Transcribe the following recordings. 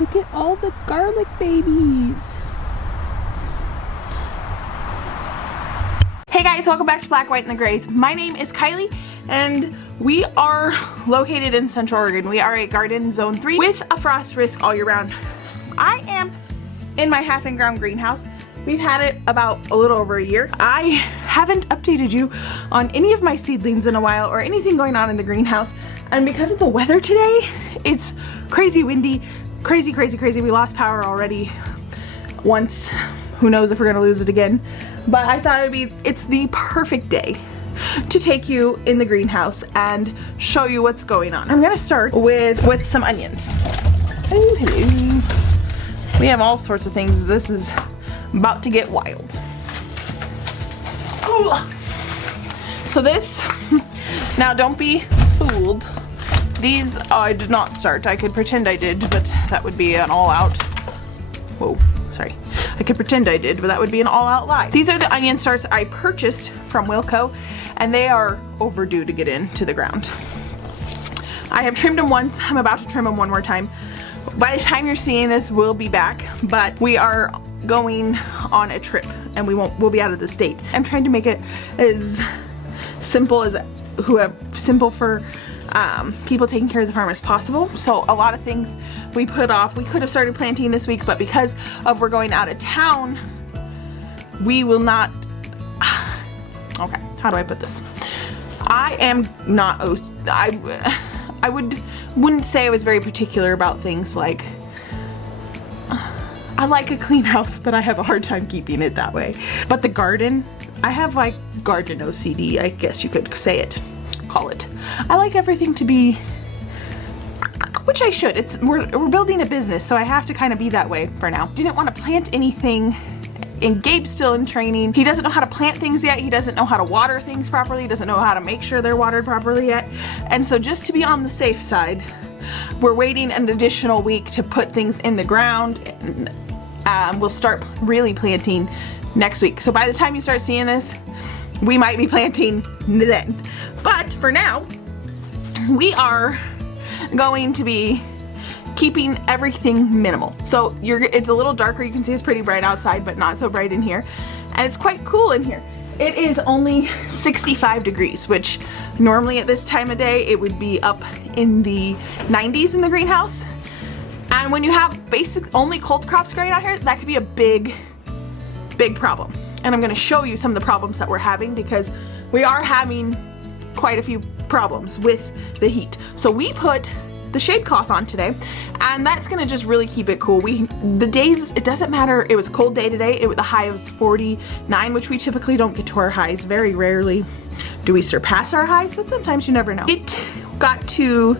Look at all the garlic babies. Hey guys, welcome back to Black, White, and the Grays. My name is Kylie, and we are located in Central Oregon. We are a garden zone 3 with a frost risk all year round. I am in my half in-ground greenhouse. We've had it about a little over a year. I haven't updated you on any of my seedlings in a while or anything going on in the greenhouse. And because of the weather today, it's crazy windy, crazy. We lost power already once. Who knows if we're gonna lose it again. But I thought it's the perfect day to take you in the greenhouse and show you what's going on. I'm gonna start with some onions. Oh, hello. We have all sorts of things. This is about to get wild. Ugh. So this, now don't be fooled. These I did not start. I could pretend I did, but that would be an all-out. Whoa, sorry. I could pretend I did, but that would be an all-out lie. These are the onion starts I purchased from Wilco, and they are overdue to get into the ground. I have trimmed them once. I'm about to trim them one more time. By the time you're seeing this, we'll be back, but we are going on a trip, and we'll be out of the state. I'm trying to make it as simple for people taking care of the farm as possible. So a lot of things we put off. We could have started planting this week, but because we're going out of town, we will not. Okay, how do I put this? I am not. I wouldn't say I was very particular about things like. I like a clean house, but I have a hard time keeping it that way. But the garden, I have like garden OCD, I guess you could say it. Call it. I like everything to be, which I should. We're building a business, so I have to kind of be that way for now. Didn't want to plant anything, and Gabe's still in training. He doesn't know how to plant things yet. He doesn't know how to water things properly. He doesn't know how to make sure they're watered properly yet. And so just to be on the safe side, we're waiting an additional week to put things in the ground. And we'll start really planting next week. So by the time you start seeing this, we might be planting then. But for now, we are going to be keeping everything minimal. So it's a little darker. You can see it's pretty bright outside, but not so bright in here. And it's quite cool in here. It is only 65 degrees, which normally at this time of day, it would be up in the 90s in the greenhouse. And when you have only cold crops growing out here, that could be a big problem. And I'm gonna show you some of the problems that we're having, because we are having quite a few problems with the heat. So we put the shade cloth on today, and that's gonna just really keep it cool. The days, it doesn't matter. It was a cold day today. The high was 49, which we typically don't get to our highs. Very rarely do we surpass our highs, but sometimes you never know. It got to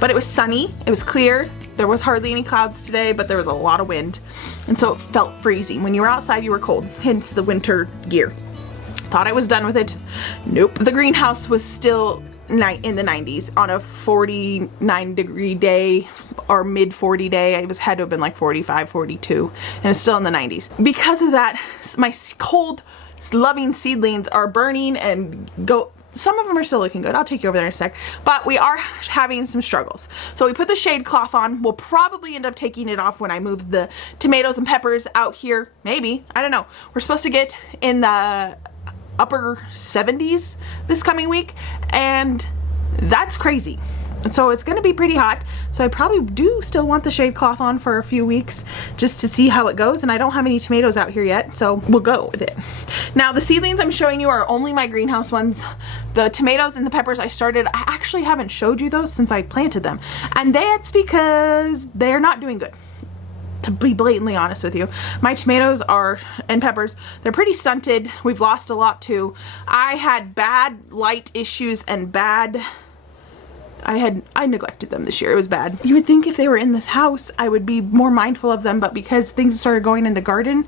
but it was sunny, it was clear. There was hardly any clouds today, but there was a lot of wind. And so it felt freezing. When you were outside, you were cold, hence the winter gear. Thought I was done with it. Nope. The greenhouse was still in the 90s on a 49 degree day or mid 40 day. It had to have been like 45, 42, and it's still in the 90s. Because of that, my cold loving seedlings are burning and some of them are still looking good. I'll take you over there in a sec. But we are having some struggles. So we put the shade cloth on. We'll probably end up taking it off when I move the tomatoes and peppers out here. Maybe. I don't know. We're supposed to get in the upper 70s this coming week. And that's crazy. And so it's going to be pretty hot. So I probably do still want the shade cloth on for a few weeks just to see how it goes. And I don't have any tomatoes out here yet, so we'll go with it. Now the seedlings I'm showing you are only my greenhouse ones. The tomatoes and the peppers I actually haven't showed you those since I planted them. And that's because they're not doing good. To be blatantly honest with you, my tomatoes and peppers, they're pretty stunted. We've lost a lot too. I had bad light issues and I neglected them this year. It was bad. You would think if they were in this house, I would be more mindful of them, but because things started going in the garden,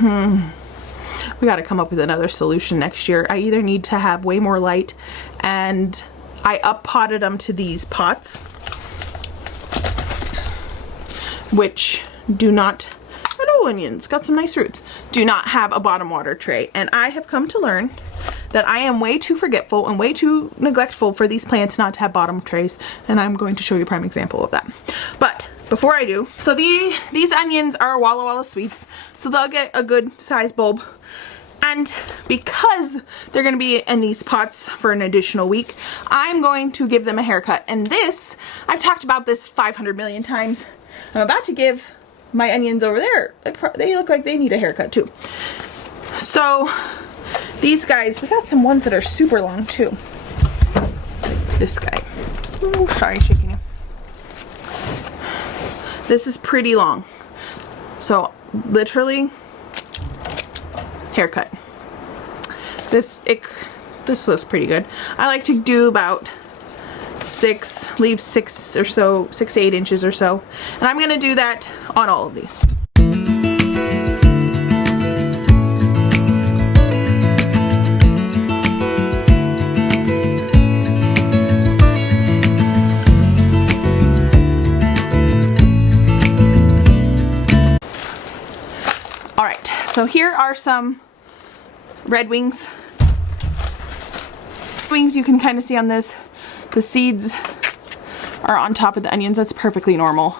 we got to come up with another solution next year. I either need to have way more light, and I up-potted them to these pots, which do not, hello onions, got some nice roots, do not have a bottom water tray. And I have come to learn that I am way too forgetful and way too neglectful for these plants not to have bottom trays, and I'm going to show you a prime example of that. But before I do, so these onions are Walla Walla Sweets, so they'll get a good size bulb. And because they're going to be in these pots for an additional week, I'm going to give them a haircut. And this, I've talked about this 500 million times. I'm about to give my onions over there, they look like they need a haircut too. So these guys, we got some ones that are super long too. This guy. Ooh, sorry, shaking you. This is pretty long. So literally, haircut. This looks pretty good. I like to do about leave 6 or so, 6 to 8 inches or so. And I'm gonna do that on all of these. All right, so here are some red wings. Wings you can kind of see on this. The seeds are on top of the onions. That's perfectly normal.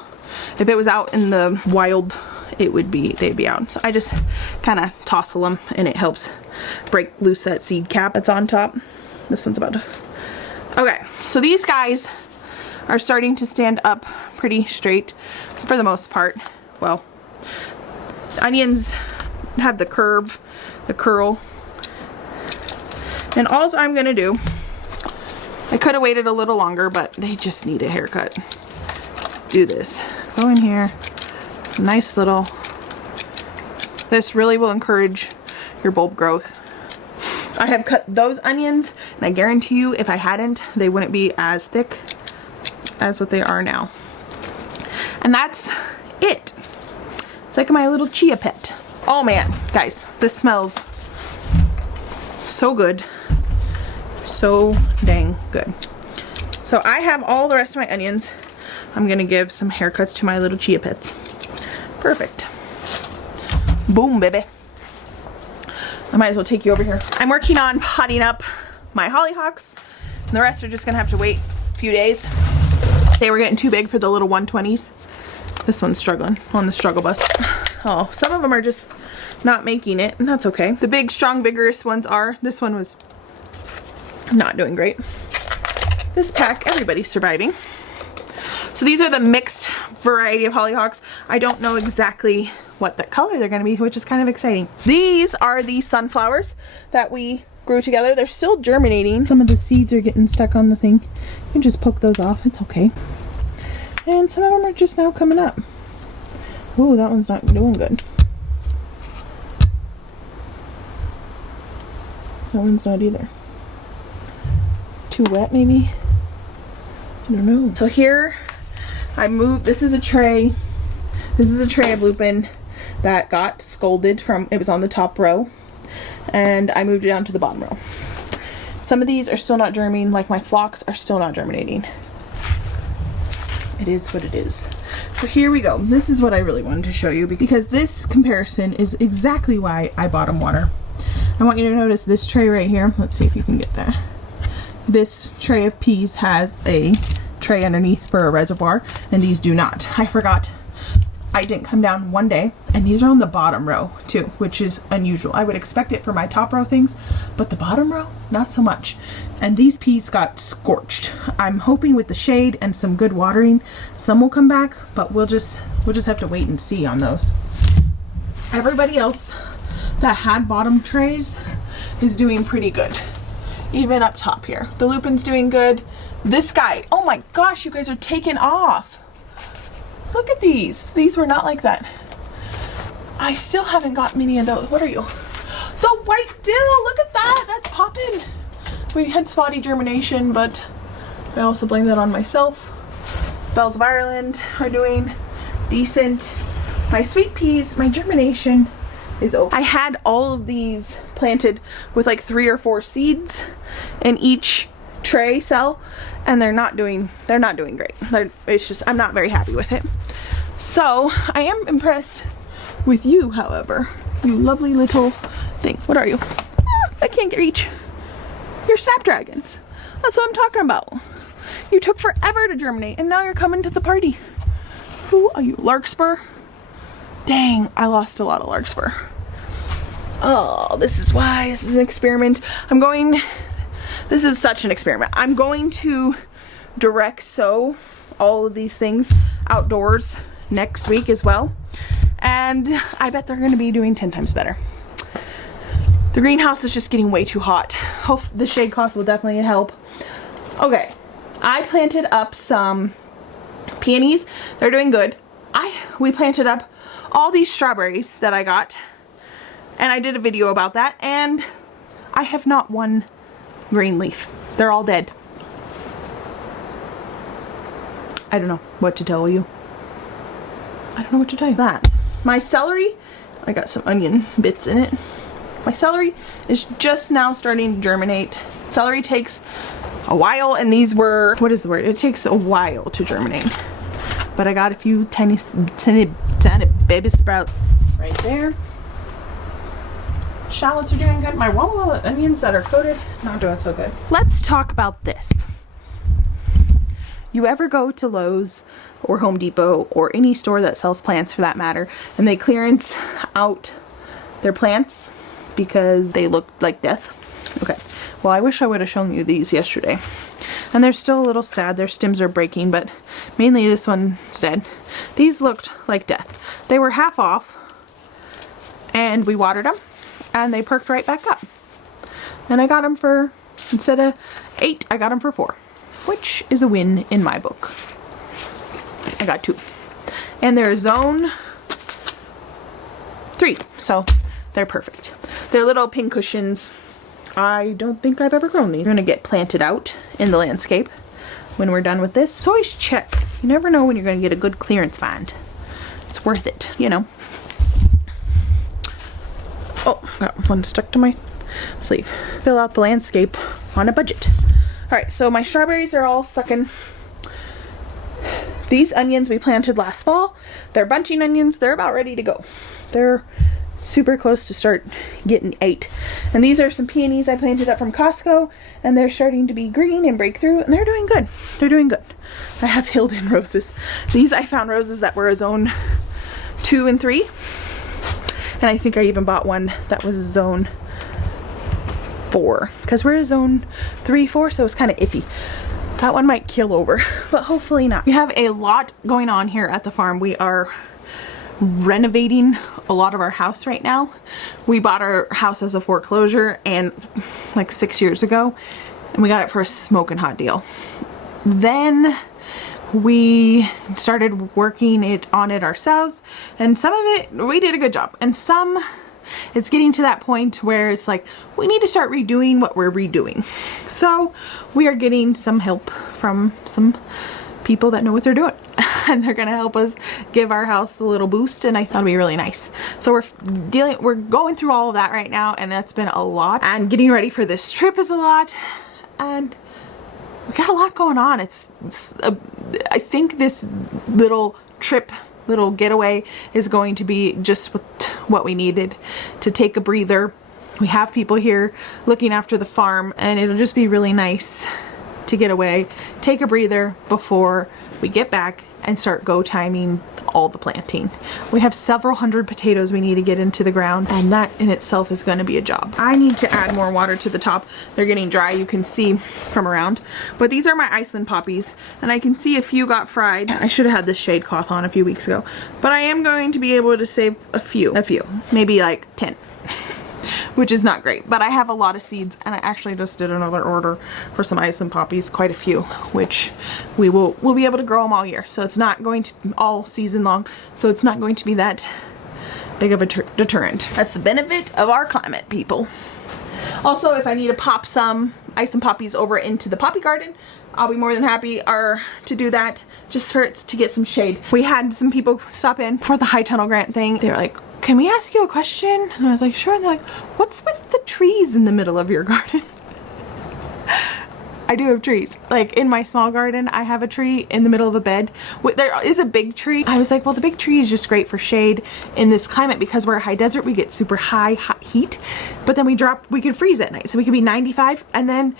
If it was out in the wild, they'd be out. So I just kind of tossle them, and it helps break loose that seed cap that's on top. This one's about to. Okay, so these guys are starting to stand up pretty straight for the most part. Well, onions have the curve, the curl. And all I'm gonna do, I could have waited a little longer, but they just need a haircut. Do this. Go in here. Nice little. This really will encourage your bulb growth. I have cut those onions, and I guarantee you if I hadn't, they wouldn't be as thick as what they are now. And that's it. It's like my little chia pet. Oh man, guys, this smells so good. So dang good. So I have all the rest of my onions. I'm gonna give some haircuts to my little chia pets. Perfect. Boom, baby. I might as well take you over here. I'm working on potting up my hollyhocks. And the rest are just gonna have to wait a few days. They were getting too big for the little 120s. This one's struggling on the struggle bus. Oh, some of them are just not making it, and that's okay. The big, strong, vigorous ones are. This one was not doing great. This pack, everybody's surviving. So these are the mixed variety of hollyhocks. I don't know exactly what the color they're gonna be, which is kind of exciting. These are the sunflowers that we grew together. They're still germinating. Some of the seeds are getting stuck on the thing. You can just poke those off, it's okay. And some of them are just now coming up. Ooh, that one's not doing good. That one's not either. Too wet, maybe? I don't know. So here, I moved, this is a tray. This is a tray of lupin that got scolded from, it was on the top row. And I moved it down to the bottom row. Some of these are still not germinating, like my phlox are still not germinating. It is what it is. So here we go. This is what I really wanted to show you because this comparison is exactly why I bottom water. I want you to notice this tray right here. Let's see if you can get that. This tray of peas has a tray underneath for a reservoir, and these do not. I forgot. I didn't come down one day, and these are on the bottom row too, which is unusual. I would expect it for my top row things, but the bottom row, not so much. And these peas got scorched. I'm hoping with the shade and some good watering, some will come back, but we'll just have to wait and see on those. Everybody else that had bottom trays is doing pretty good. Even up top here. The lupin's doing good. This guy, oh my gosh, you guys are taking off. Look at these. These were not like that. I still haven't got many of those. What are you? The white dill, look at that. That's popping. We had spotty germination, but I also blame that on myself. Bells of Ireland are doing decent. My sweet peas, my germination is open. I had all of these planted with like 3 or 4 seeds in each tray cell, and they're not doing great. It's just, I'm not very happy with it. So I am impressed with you, however, you lovely little thing. What are you? I can't reach. You're snapdragons. That's what I'm talking about. You took forever to germinate and now you're coming to the party. Who are you, larkspur? Dang, I lost a lot of larkspur. Oh, this is why this is an experiment. This is such an experiment. I'm going to direct sow all of these things outdoors next week as well. And I bet they're gonna be doing 10 times better. The greenhouse is just getting way too hot. Hope the shade cloth will definitely help. Okay, I planted up some peonies. They're doing good. We planted up all these strawberries that I got, and I did a video about that, and I have not one green leaf. They're all dead. I don't know what to tell you. I don't know what to tell you. That. My celery, I got some onion bits in it. My celery is just now starting to germinate. Celery takes a while, and these were, what is the word? It takes a while to germinate. But I got a few tiny baby sprouts right there. Shallots are doing good. My walnut onions that are coated, not doing so good. Let's talk about this. You ever go to Lowe's or Home Depot or any store that sells plants for that matter, and they clearance out their plants because they look like death? Okay, well, I wish I would have shown you these yesterday. And they're still a little sad. Their stems are breaking, but mainly this one's dead. These looked like death. They were half off, and we watered them, and they perked right back up. And I got them for, instead of 8, I got them for 4, which is a win in my book. I got 2. And they're zone 3, so they're perfect. They're little pin cushions. I don't think I've ever grown these. They're gonna get planted out in the landscape when we're done with this. So always check. You never know when you're gonna get a good clearance find. It's worth it, you know. Oh, got one stuck to my sleeve. Fill out the landscape on a budget. All right, so my strawberries are all sucking. These onions we planted last fall. They're bunching onions. They're about ready to go. They're super close to start getting 8. And these are some peonies I planted up from Costco, and they're starting to be green and break through, and they're doing good. They're doing good. I have Hilden roses. These I found roses that were a zone 2 and 3. And I think I even bought one that was zone 4, because we're a zone 3, 4, so it's kind of iffy. That one might kill over, but hopefully not. We have a lot going on here at the farm. We are renovating a lot of our house right now. We bought our house as a foreclosure and like 6 years ago, and we got it for a smoking hot deal. Then we started working on it ourselves, and some of it we did a good job, and some it's getting to that point where it's like we need to start redoing what we're redoing. So we are getting some help from some people that know what they're doing, and they're gonna help us give our house a little boost, and I thought it'd be really nice. So we're going through all of that right now, and that's been a lot, and getting ready for this trip is a lot, and we got a lot going on. I think this little trip, little getaway is going to be just what we needed to take a breather. We have people here looking after the farm, and it'll just be really nice to get away, take a breather before we get back and start go timing all the planting. We have several hundred potatoes we need to get into the ground, and that in itself is going to be a job. I need to add more water to the top. They're getting dry, you can see from around. But these are my Iceland poppies, and I can see a few got fried. I should have had this shade cloth on a few weeks ago, but I am going to be able to save a few, maybe like 10. Which is not great, but I have a lot of seeds, and I actually just did another order for some Iceland poppies, quite a few, which we'll be able to grow them all year. So it's not going to be all season long, so it's not going to be that big of a deterrent. That's the benefit of our climate, people. Also, if I need to pop some Iceland poppies over into the poppy garden, I'll be more than happy to do that, just for it to get some shade. We had some people stop in for the high tunnel grant thing. They were like, "Can we ask you a question?" And I was like, "Sure." And they're like, "What's with the trees in the middle of your garden?" I do have trees. Like in my small garden, I have a tree in the middle of a bed. There is a big tree. I was like, well, the big tree is just great for shade in this climate because we're a high desert. We get super high heat, but then we could freeze at night. So we could be 95 and then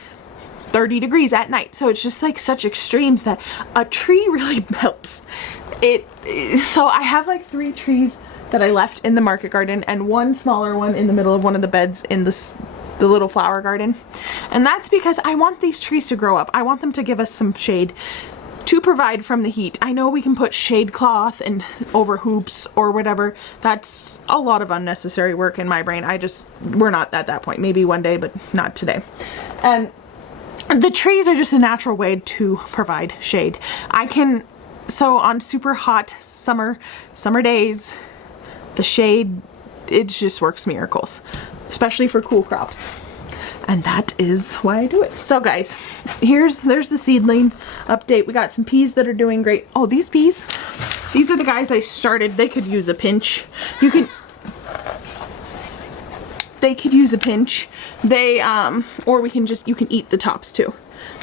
30 degrees at night. So it's just like such extremes that a tree really helps. So I have like 3 trees that I left in the market garden and one smaller one in the middle of one of the beds in the little flower garden. And that's because I want these trees to grow up. I want them to give us some shade to provide from the heat. I know we can put shade cloth and over hoops or whatever. That's a lot of unnecessary work in my brain. We're not at that point. Maybe one day, but not today. And the trees are just a natural way to provide shade. So on super hot summer days, the shade, it just works miracles, especially for cool crops. And that is why I do it. So guys, there's the seedling update. We got some peas that are doing great. Oh, these peas, these are the guys I started. They could use a pinch. They could use a pinch. Or you can eat the tops too.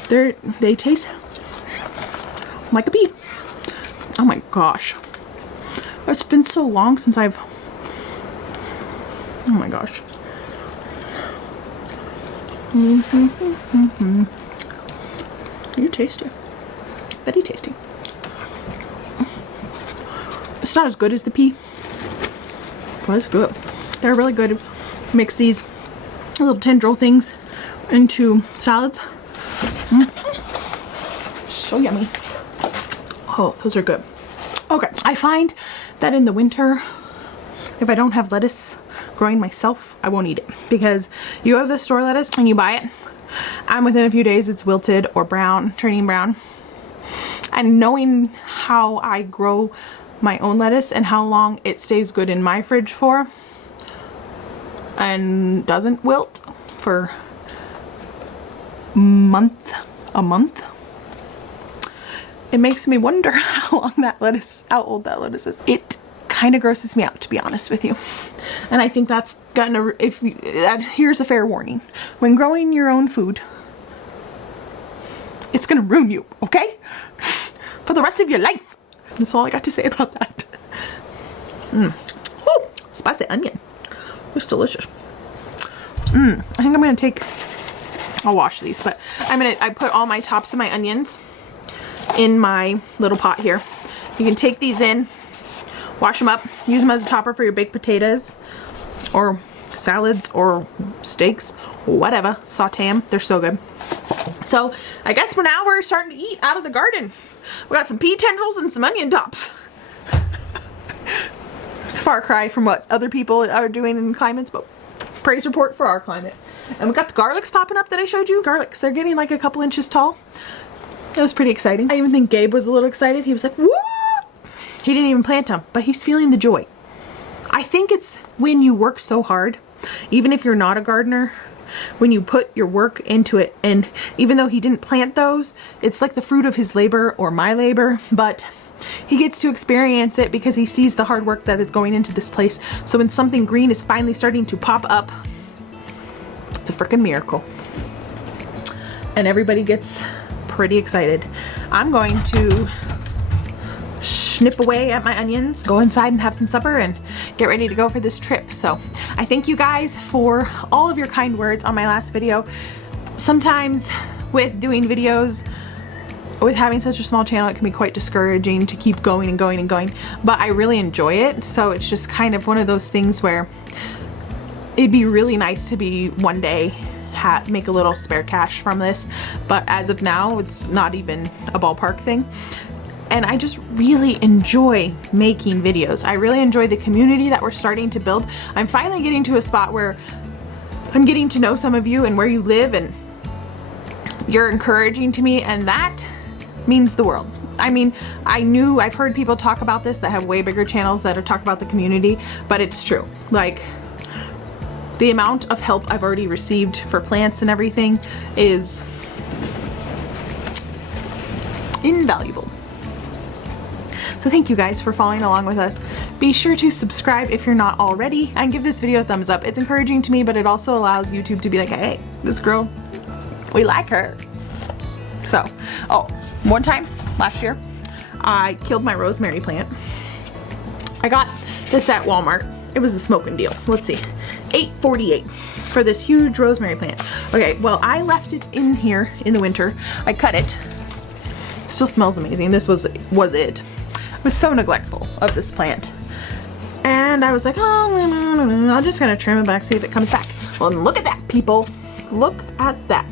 They taste like a pea. Oh my gosh. It's been so long since oh my gosh. You're tasty. Very tasty. It's not as good as the pea, but it's good. They're really good. Mix these little tendril things into salads. So yummy. Oh, those are good. Okay, I find that in the winter, if I don't have lettuce growing myself, I won't eat it, because you have the store lettuce and you buy it and within a few days it's wilted or brown, turning brown. And knowing how I grow my own lettuce and how long it stays good in my fridge for and doesn't wilt for a month, it makes me wonder how old that lettuce is. It kind of grosses me out, to be honest with you. And I think that's here's a fair warning. When growing your own food, it's gonna ruin you, okay? For the rest of your life. That's all I got to say about that. Oh, spicy onion. It's delicious. I think I'm gonna I'll wash these, but I put all my tops of my onions in my little pot here. You can take these in, wash them up, use them as a topper for your baked potatoes or salads or steaks, whatever. Saute them. They're so good. So I guess now we're starting to eat out of the garden. We got some pea tendrils and some onion tops. It's a far cry from what other people are doing in climates, but praise report for our climate. And we got the garlics popping up that I showed you. Garlics, they're getting like a couple inches tall. It was pretty exciting. I even think Gabe was a little excited. He was like, "Woo!" He didn't even plant them, but he's feeling the joy. I think it's when you work so hard, even if you're not a gardener, when you put your work into it, and even though he didn't plant those, it's like the fruit of his labor or my labor, but he gets to experience it because he sees the hard work that is going into this place. So when something green is finally starting to pop up, it's a freaking miracle. And everybody gets pretty excited. I'm going to snip away at my onions, go inside and have some supper, and get ready to go for this trip. So I thank you guys for all of your kind words on my last video. Sometimes with doing videos, with having such a small channel, it can be quite discouraging to keep going and going and going, but I really enjoy it. So it's just kind of one of those things where it'd be really nice to be one day make a little spare cash from this, but as of now it's not even a ballpark thing. And I just really enjoy making videos. I really enjoy the community that we're starting to build. I'm finally getting to a spot where I'm getting to know some of you and where you live, and you're encouraging to me, and that means the world. I mean, I've heard people talk about this that have way bigger channels that are talk about the community, but it's true. Like, the amount of help I've already received for plants and everything is invaluable. So thank you guys for following along with us. Be sure to subscribe if you're not already, and give this video a thumbs up. It's encouraging to me, but it also allows YouTube to be like, hey, this girl, we like her. So, oh, one time last year, I killed my rosemary plant. I got this at Walmart. It was a smoking deal. Let's see, $8.48 for this huge rosemary plant. Okay, well, I left it in here in the winter. I cut it. Still smells amazing. This was it. I was so neglectful of this plant. And I was like, oh, I'm just gonna trim it back, see if it comes back. Well, look at that, people. Look at that.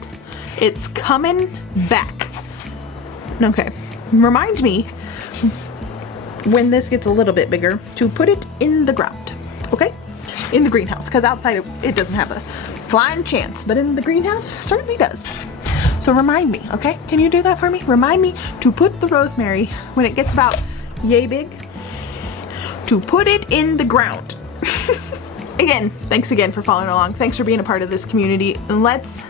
It's coming back. Okay, remind me when this gets a little bit bigger to put it in the ground, okay? In the greenhouse, because outside it doesn't have a flying chance, but in the greenhouse, certainly does. So remind me, okay? Can you do that for me? Remind me to put the rosemary, when it gets about yay big, to put it in the ground. Again, thanks again for following along. Thanks for being a part of this community. And let's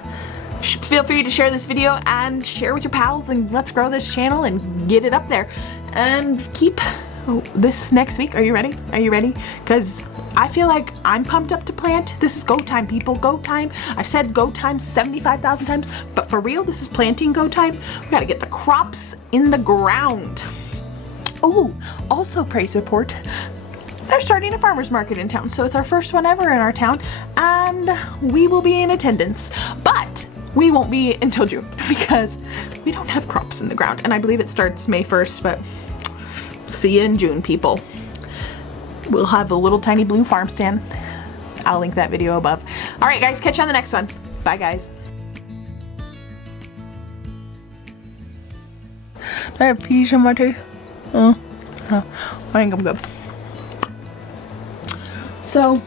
feel free to share this video and share with your pals, and let's grow this channel and get it up there. And keep this next week. Are you ready? Are you ready? Because I feel like I'm pumped up to plant. This is go time, people. Go time. I've said go time 75,000 times, but for real, this is planting go time. We gotta get the crops in the ground. Oh, also praise report. They're starting a farmer's market in town, so it's our first one ever in our town, and we will be in attendance. But we won't be until June because we don't have crops in the ground, and I believe it starts May 1st, but see you in June, people. We'll have a little tiny blue farm stand. I'll link that video above. All right, guys, catch you on the next one. Bye, guys. Do I have peas in my teeth? Oh, I think I'm good. So